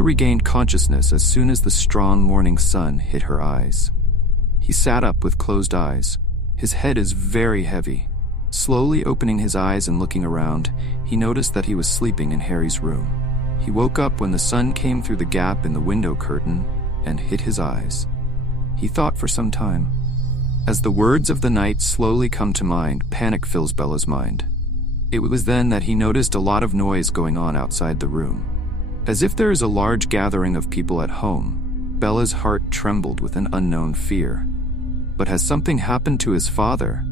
Bella regained consciousness as soon as the strong morning sun hit her eyes. He sat up with closed eyes. His head is very heavy. Slowly opening his eyes and looking around, he noticed that he was sleeping in Harry's room. He woke up when the sun came through the gap in the window curtain and hit his eyes. He thought for some time. As the words of the night slowly come to mind, panic fills Bella's mind. It was then that he noticed a lot of noise going on outside the room. As if there is a large gathering of people at home, Bella's heart trembled with an unknown fear. But has something happened to his father?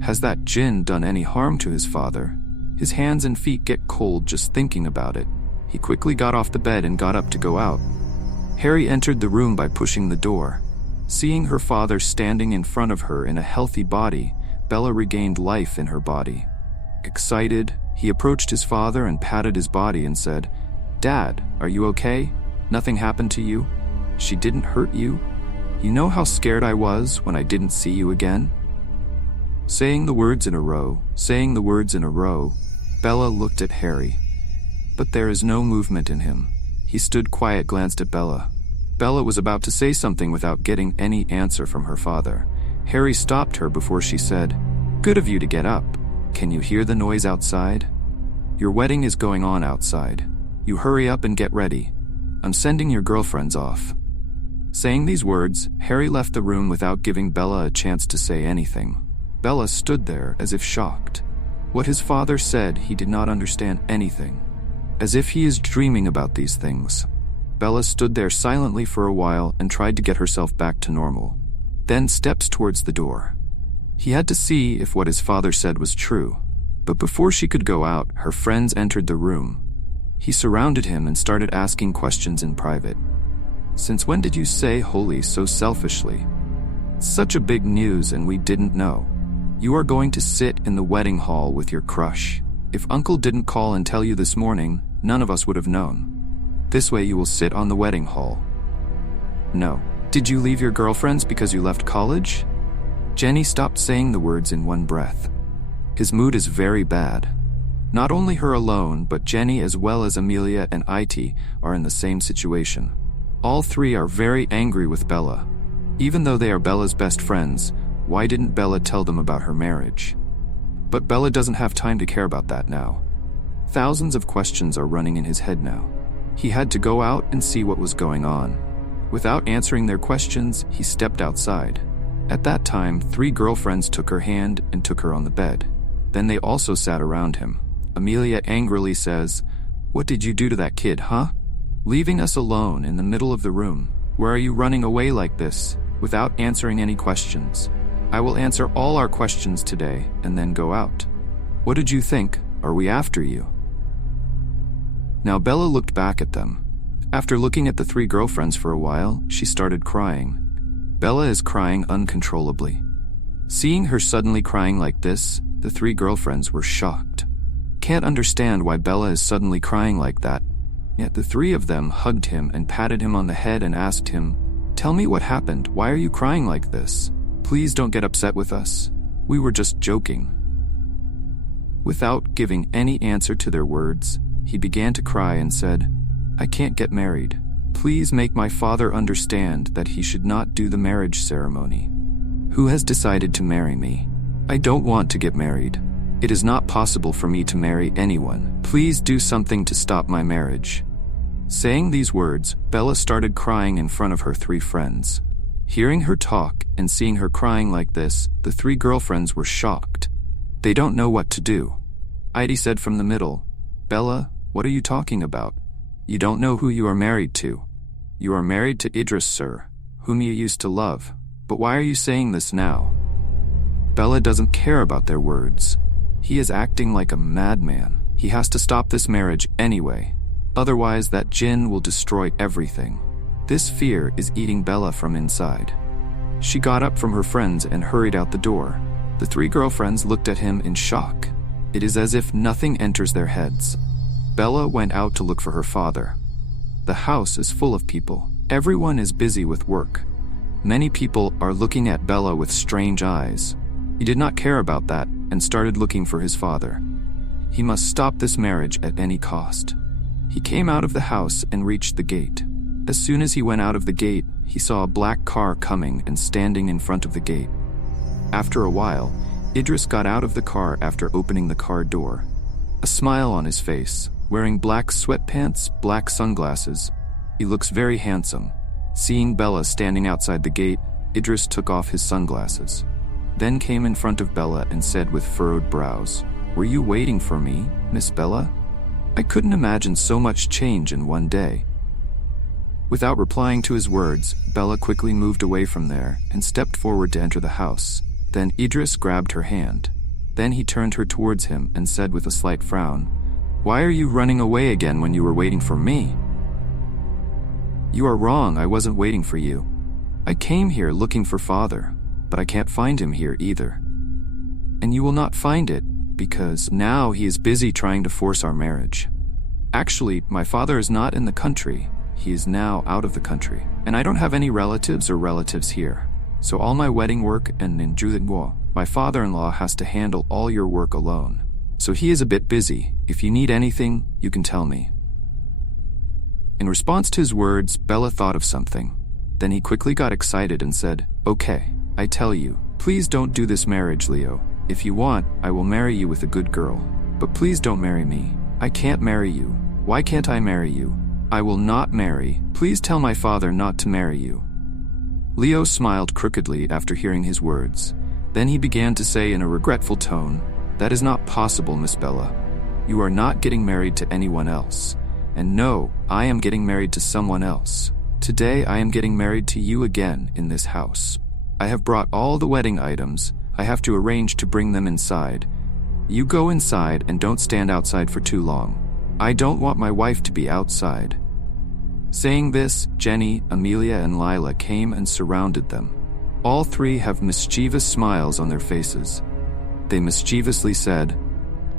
Has that jinn done any harm to his father? His hands and feet get cold just thinking about it. He quickly got off the bed and got up to go out. Harry entered the room by pushing the door. Seeing her father standing in front of her in a healthy body, Bella regained life in her body. Excited, he approached his father and patted his body and said, "Dad, are you okay? Nothing happened to you? She didn't hurt you? You know how scared I was when I didn't see you again?" Saying the words in a row, Bella looked at Harry. But there is no movement in him. He stood quiet, glanced at Bella. Bella was about to say something without getting any answer from her father. Harry stopped her before she said, "Good of you to get up. Can you hear the noise outside? Your wedding is going on outside. You hurry up and get ready. I'm sending your girlfriends off." Saying these words, Harry left the room without giving Bella a chance to say anything. Bella stood there as if shocked. What his father said, he did not understand anything. As if he is dreaming about these things. Bella stood there silently for a while and tried to get herself back to normal. Then steps towards the door. He had to see if what his father said was true. But before she could go out, her friends entered the room. He surrounded him and started asking questions in private. "Since when did you say holy so selfishly? Such a big news and we didn't know. You are going to sit in the wedding hall with your crush. If Uncle didn't call and tell you this morning, none of us would have known. This way you will sit on the wedding hall." "No. Did you leave your girlfriends because you left college?" Jenny stopped saying the words in one breath. His mood is very bad. Not only her alone, but Jenny as well as Amelia and It are in the same situation. All three are very angry with Bella. Even though they are Bella's best friends, why didn't Bella tell them about her marriage? But Bella doesn't have time to care about that now. Thousands of questions are running in his head now. He had to go out and see what was going on. Without answering their questions, he stepped outside. At that time, 3 girlfriends took her hand and took her on the bed. Then they also sat around him. Amelia angrily says, "What did you do to that kid, huh? Leaving us alone in the middle of the room. Where are you running away like this, without answering any questions? I will answer all our questions today and then go out. What did you think? Are we after you?" Now Bella looked back at them. After looking at the 3 girlfriends for a while, she started crying. Bella is crying uncontrollably. Seeing her suddenly crying like this, the 3 girlfriends were shocked. Can't understand why Bella is suddenly crying like that. Yet the 3 of them hugged him and patted him on the head and asked him, "Tell me what happened. Why are you crying like this? Please don't get upset with us. We were just joking." Without giving any answer to their words, he began to cry and said, "I can't get married. Please make my father understand that he should not do the marriage ceremony. Who has decided to marry me? I don't want to get married. It is not possible for me to marry anyone. Please do something to stop my marriage." Saying these words, Bella started crying in front of her 3 friends. Hearing her talk and seeing her crying like this, the 3 girlfriends were shocked. They don't know what to do. Heidi said from the middle, "Bella, what are you talking about? You don't know who you are married to. You are married to Idris, sir, whom you used to love. But why are you saying this now?" Bella doesn't care about their words. He is acting like a madman. He has to stop this marriage anyway. Otherwise, that jinn will destroy everything. This fear is eating Bella from inside. She got up from her friends and hurried out the door. The 3 girlfriends looked at him in shock. It is as if nothing enters their heads. Bella went out to look for her father. The house is full of people. Everyone is busy with work. Many people are looking at Bella with strange eyes. He did not care about that and started looking for his father. He must stop this marriage at any cost. He came out of the house and reached the gate. As soon as he went out of the gate, he saw a black car coming and standing in front of the gate. After a while, Idris got out of the car after opening the car door. A smile on his face, wearing black sweatpants, black sunglasses. He looks very handsome. Seeing Bella standing outside the gate, Idris took off his sunglasses. Then came in front of Bella and said with furrowed brows, "Were you waiting for me, Miss Bella? I couldn't imagine so much change in one day." Without replying to his words, Bella quickly moved away from there and stepped forward to enter the house. Then Idris grabbed her hand. Then he turned her towards him and said with a slight frown, "Why are you running away again when you were waiting for me?" "You are wrong, I wasn't waiting for you. I came here looking for father, but I can't find him here either. And you will not find it, because now he is busy trying to force our marriage. Actually, my father is not in the country. He is now out of the country, and I don't have any relatives or relatives here. So all my wedding work and in Juligwa, my father-in-law has to handle all your work alone. So he is a bit busy. If you need anything, you can tell me." In response to his words, Bella thought of something. Then he quickly got excited and said, "Okay, I tell you, please don't do this marriage, Leo. If you want, I will marry you with a good girl. But please don't marry me. I can't marry you. Why can't I marry you? I will not marry. Please tell my father not to marry you." Leo smiled crookedly after hearing his words. Then he began to say in a regretful tone, "That is not possible, Miss Bella. You are not getting married to anyone else. And no, I am getting married to someone else. Today I am getting married to you again in this house. I have brought all the wedding items. I have to arrange to bring them inside. You go inside and don't stand outside for too long. I don't want my wife to be outside." Saying this, Jenny, Amelia, and Lila came and surrounded them. All three have mischievous smiles on their faces. They mischievously said,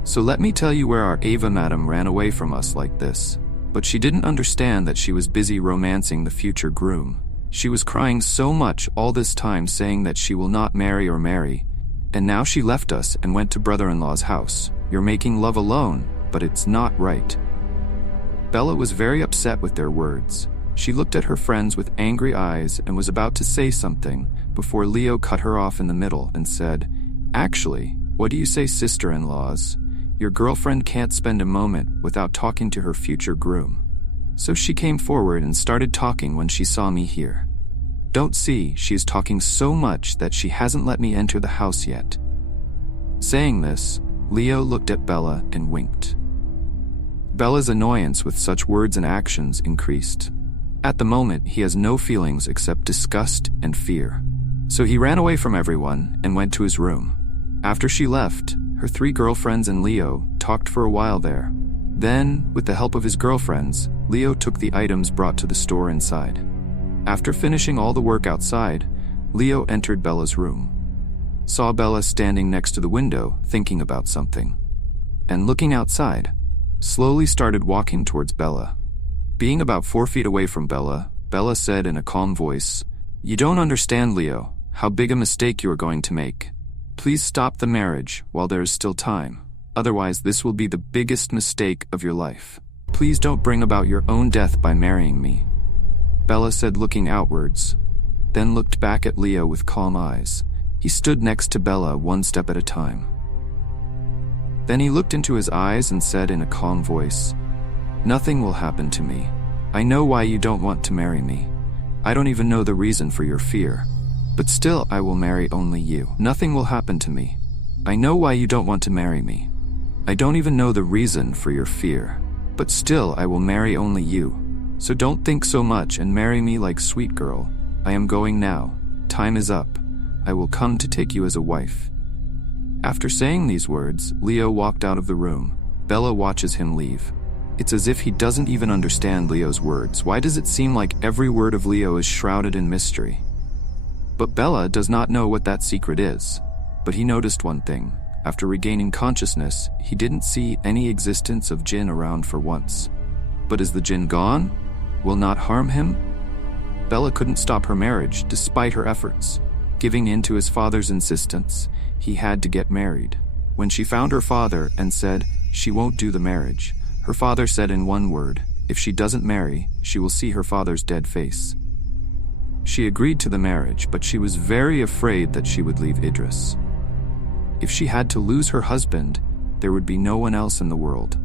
"So let me tell you where our Ava madam ran away from us like this." But she didn't understand that she was busy romancing the future groom. She was crying so much all this time saying that she will not marry or marry. And now she left us and went to brother-in-law's house. You're making love alone, but it's not right. Bella was very upset with their words. She looked at her friends with angry eyes and was about to say something before Leo cut her off in the middle and said, "Actually, what do you say, sister-in-laws? Your girlfriend can't spend a moment without talking to her future groom." So she came forward and started talking when she saw me here. Don't see, she is talking so much that she hasn't let me enter the house yet. Saying this, Leo looked at Bella and winked. Bella's annoyance with such words and actions increased. At the moment, he has no feelings except disgust and fear. So he ran away from everyone and went to his room. After she left, her three girlfriends and Leo talked for a while there. Then, with the help of his girlfriends, Leo took the items brought to the store inside. After finishing all the work outside, Leo entered Bella's room. Saw Bella standing next to the window, thinking about something. And looking outside, slowly started walking towards Bella. Being about 4 feet away from Bella, Bella said in a calm voice, "You don't understand, Leo, how big a mistake you are going to make. Please stop the marriage while there is still time. Otherwise, this will be the biggest mistake of your life. Please don't bring about your own death by marrying me." Bella said, looking outwards, then looked back at Leo with calm eyes. He stood next to Bella 1 step at a time. Then he looked into his eyes and said in a calm voice, "Nothing will happen to me. I know why you don't want to marry me. I don't even know the reason for your fear. But still, I will marry only you. Nothing will happen to me. I know why you don't want to marry me. I don't even know the reason for your fear. But still, I will marry only you. So don't think so much and marry me like sweet girl. I am going now. Time is up. I will come to take you as a wife." After saying these words, Leo walked out of the room. Bella watches him leave. It's as if he doesn't even understand Leo's words. Why does it seem like every word of Leo is shrouded in mystery? But Bella does not know what that secret is. But he noticed one thing. After regaining consciousness, he didn't see any existence of Jinn around for once. But is the Jinn gone? Will not harm him? Bella couldn't stop her marriage, despite her efforts. Giving in to his father's insistence, he had to get married. When she found her father and said she won't do the marriage, Her father said in one word, if she doesn't marry, she will see her father's dead face. She agreed to the marriage, but she was very afraid that she would leave Idris. If she had to lose her husband, there would be no one else in the world.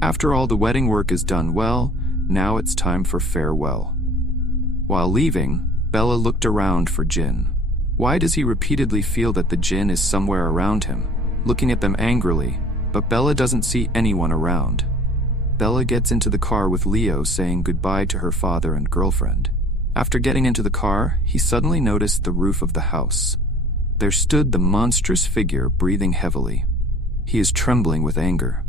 After all the wedding work is done well, now it's time for farewell. While leaving, Bella looked around for Jinn. Why does he repeatedly feel that the Jinn is somewhere around him, looking at them angrily, but Bella doesn't see anyone around. Bella gets into the car with Leo, saying goodbye to her father and girlfriend. After getting into the car, he suddenly noticed the roof of the house. There stood the monstrous figure, breathing heavily. He is trembling with anger.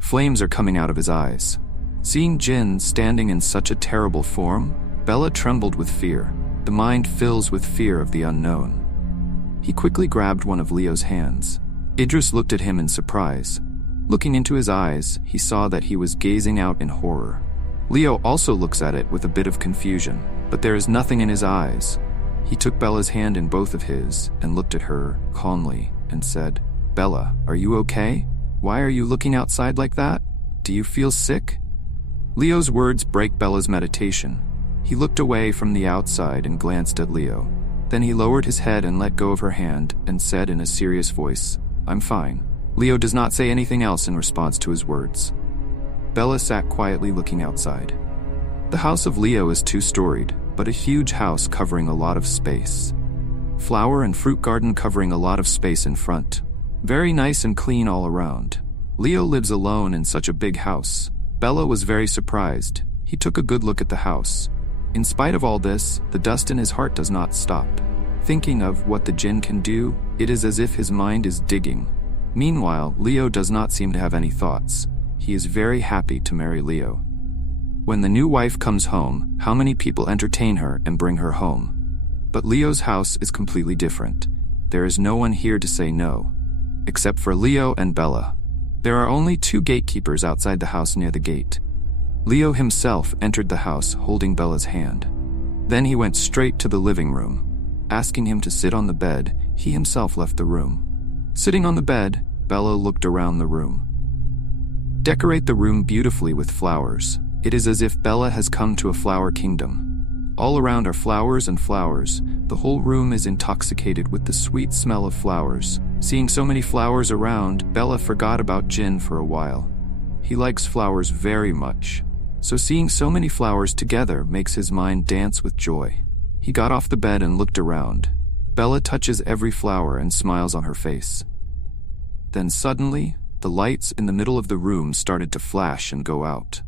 Flames are coming out of his eyes. Seeing Jinn standing in such a terrible form, Bella trembled with fear. The mind fills with fear of the unknown. He quickly grabbed one of Leo's hands. Idris looked at him in surprise. Looking into his eyes, he saw that he was gazing out in horror. Leo also looks at it with a bit of confusion, but there is nothing in his eyes. He took Bella's hand in both of his and looked at her calmly and said, "Bella, are you okay? Why are you looking outside like that? Do you feel sick?" Leo's words break Bella's meditation. He looked away from the outside and glanced at Leo. Then he lowered his head and let go of her hand and said in a serious voice, "I'm fine." Leo does not say anything else in response to his words. Bella sat quietly looking outside. The house of Leo is 2-storied, but a huge house covering a lot of space. Flower and fruit garden covering a lot of space in front. Very nice and clean all around. Leo lives alone in such a big house. Bella was very surprised. He took a good look at the house. In spite of all this, the dust in his heart does not stop. Thinking of what the Jinn can do, it is as if his mind is digging. Meanwhile, Leo does not seem to have any thoughts. He is very happy to marry Leo. When the new wife comes home, how many people entertain her and bring her home? But Leo's house is completely different. There is no one here to say no, except for Leo and Bella. There are only 2 gatekeepers outside the house near the gate. Leo himself entered the house holding Bella's hand. Then he went straight to the living room. Asking him to sit on the bed, he himself left the room. Sitting on the bed, Bella looked around the room. Decorate the room beautifully with flowers. It is as if Bella has come to a flower kingdom. All around are flowers and flowers. The whole room is intoxicated with the sweet smell of flowers. Seeing so many flowers around, Bella forgot about Jinn for a while. He likes flowers very much, so seeing so many flowers together makes his mind dance with joy. He got off the bed and looked around. Bella touches every flower and smiles on her face. Then suddenly, the lights in the middle of the room started to flash and go out.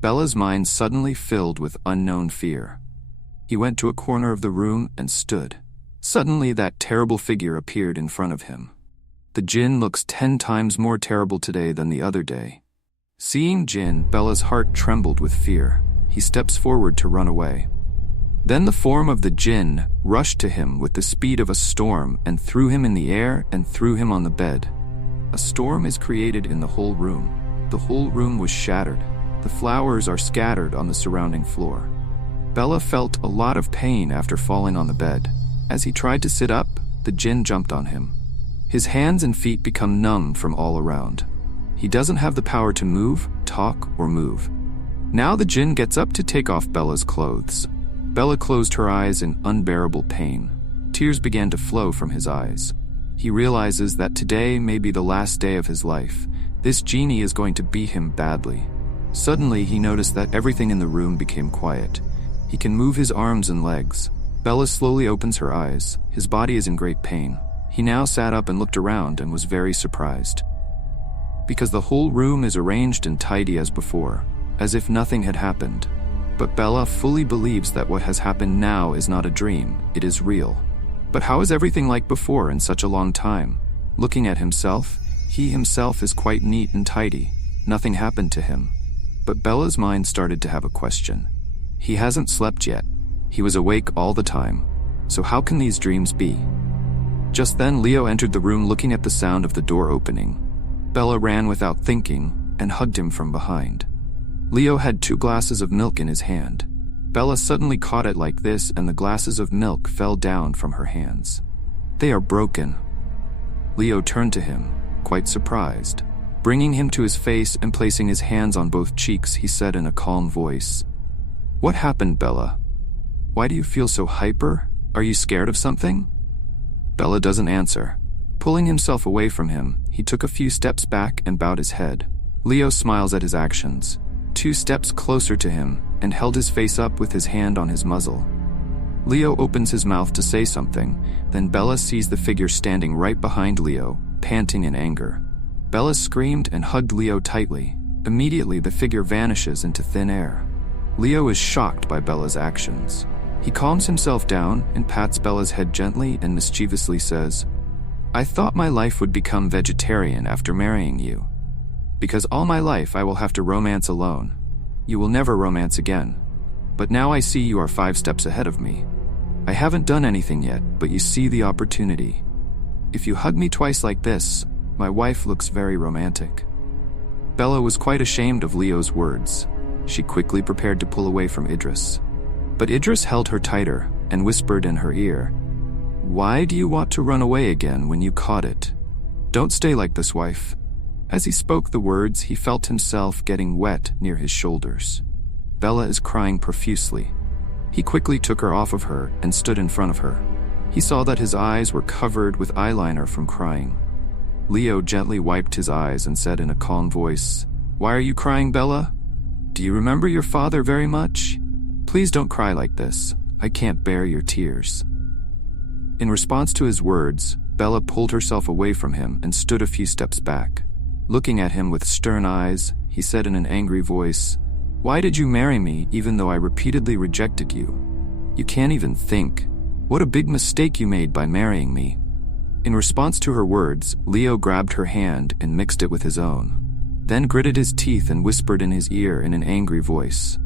Bella's mind suddenly filled with unknown fear. He went to a corner of the room and stood. Suddenly, that terrible figure appeared in front of him. The Jinn looks 10 times more terrible today than the other day. Seeing Jinn, Bella's heart trembled with fear. He steps forward to run away. Then the form of the Jinn rushed to him with the speed of a storm and threw him in the air and threw him on the bed. A storm is created in the whole room. The whole room was shattered. The flowers are scattered on the surrounding floor. Bella felt a lot of pain after falling on the bed. As he tried to sit up, the Jinn jumped on him. His hands and feet become numb from all around. He doesn't have the power to move, talk, or move. Now the Jinn gets up to take off Bella's clothes. Bella closed her eyes in unbearable pain. Tears began to flow from his eyes. He realizes that today may be the last day of his life. This genie is going to beat him badly. Suddenly, he noticed that everything in the room became quiet. He can move his arms and legs. Bella slowly opens her eyes. His body is in great pain. He now sat up and looked around and was very surprised. Because the whole room is arranged and tidy as before, as if nothing had happened. But Bella fully believes that what has happened now is not a dream, it is real. But how is everything like before in such a long time? Looking at himself, he himself is quite neat and tidy. Nothing happened to him. But Bella's mind started to have a question. He hasn't slept yet. He was awake all the time. So how can these dreams be? Just then Leo entered the room looking at the sound of the door opening. Bella ran without thinking and hugged him from behind. Leo had 2 glasses of milk in his hand. Bella suddenly caught it like this and the glasses of milk fell down from her hands. They are broken. Leo turned to him, quite surprised. Bringing him to his face and placing his hands on both cheeks, he said in a calm voice, "What happened, Bella? Why do you feel so hyper? Are you scared of something?" Bella doesn't answer. Pulling himself away from him, he took a few steps back and bowed his head. Leo smiles at his actions, 2 steps closer to him, and held his face up with his hand on his muzzle. Leo opens his mouth to say something, then Bella sees the figure standing right behind Leo, panting in anger. Bella screamed and hugged Leo tightly. Immediately, the figure vanishes into thin air. Leo is shocked by Bella's actions. He calms himself down and pats Bella's head gently and mischievously says, "I thought my life would become vegetarian after marrying you. Because all my life I will have to romance alone. You will never romance again. But now I see you are 5 steps ahead of me. I haven't done anything yet, but you see the opportunity. If you hug me twice like this, my wife looks very romantic." Bella was quite ashamed of Leo's words. She quickly prepared to pull away from Idris. But Idris held her tighter and whispered in her ear, "Why do you want to run away again when you caught it? Don't stay like this, wife." As he spoke the words, he felt himself getting wet near his shoulders. Bella is crying profusely. He quickly took her off of her and stood in front of her. He saw that his eyes were covered with eyeliner from crying. Leo gently wiped his eyes and said in a calm voice, "Why are you crying, Bella? Do you remember your father very much? Please don't cry like this. I can't bear your tears." In response to his words, Bella pulled herself away from him and stood a few steps back. Looking at him with stern eyes, he said in an angry voice, "Why did you marry me even though I repeatedly rejected you? You can't even think. What a big mistake you made by marrying me." In response to her words, Leo grabbed her hand and mixed it with his own, then gritted his teeth and whispered in his ear in an angry voice,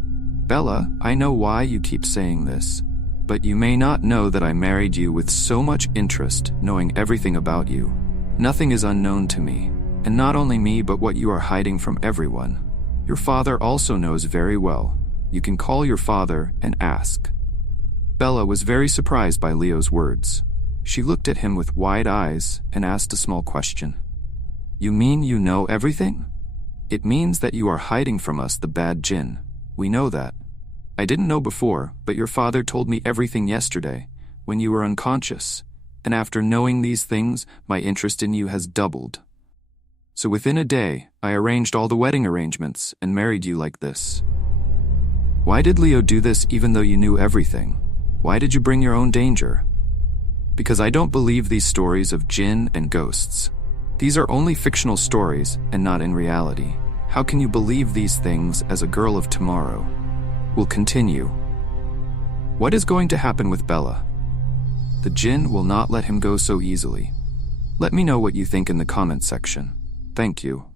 "Bella, I know why you keep saying this, but you may not know that I married you with so much interest, knowing everything about you. Nothing is unknown to me, and not only me but what you are hiding from everyone. Your father also knows very well. You can call your father and ask." Bella was very surprised by Leo's words. She looked at him with wide eyes and asked a small question. "You mean you know everything? It means that you are hiding from us the bad jinn. We know that. I didn't know before, but your father told me everything yesterday, when you were unconscious, and after knowing these things, my interest in you has doubled. So within a day, I arranged all the wedding arrangements and married you like this." Why did Leo do this even though you knew everything? Why did you bring your own danger? Because I don't believe these stories of jinn and ghosts. These are only fictional stories and not in reality. How can you believe these things as a girl of tomorrow? We'll continue. What is going to happen with Bella? The jinn will not let him go so easily. Let me know what you think in the comment section. Thank you.